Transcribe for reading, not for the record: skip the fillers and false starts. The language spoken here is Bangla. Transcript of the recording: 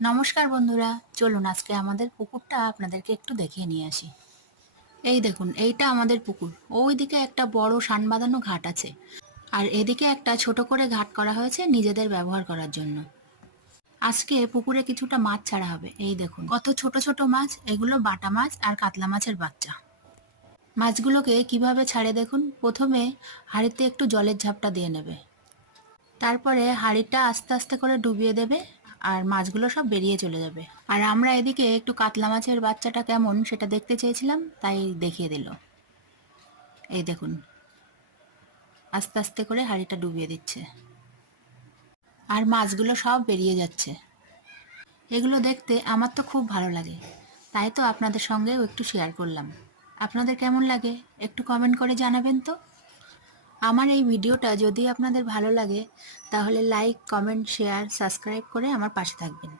নমস্কার বন্ধুরা, চলুন আজকে আমাদের পুকুরটা আপনাদেরকে একটু দেখিয়ে নিয়ে আসি। এই দেখুন, এইটা আমাদের পুকুর। ওইদিকে একটা বড় সান বাঁধানো ঘাট আছে, আর এদিকে একটা ছোট করে ঘাট করা হয়েছে নিজেদের ব্যবহার করার জন্য। আজকে পুকুরে কিছুটা মাছ ছাড়া হবে। এই দেখুন কত ছোট ছোট মাছ, এগুলো বাটা মাছ আর কাতলা মাছের বাচ্চা। মাছগুলোকে কিভাবে ছাড়ে দেখুন। প্রথমে হাঁড়িতে একটু জলের ঝাপটা দিয়ে নেবে, তারপরে হাঁড়িটা আস্তে আস্তে করে ডুবিয়ে দেবে, আর মাছগুলো সব বেরিয়ে চলে যাবে। আর আমরা এদিকে একটু কাতলা মাছের বাচ্চাটা কেমন সেটা দেখতে চেয়েছিলাম, তাই দেখিয়ে দিল। এই দেখুন, আস্তে আস্তে করে হাঁড়িটা ডুবিয়ে দিচ্ছে, আর মাছগুলো সব বেরিয়ে যাচ্ছে। এগুলো দেখতে আমার তো খুব ভালো লাগে, তাই তো আপনাদের সঙ্গেও একটু শেয়ার করলাম। আপনাদের কেমন লাগে একটু কমেন্ট করে জানাবেন তো। আমার এই ভিডিওটা যদি আপনাদের ভালো লাগে, তাহলে লাইক, কমেন্ট, শেয়ার, সাবস্ক্রাইব করে আমার পাশে থাকবেন।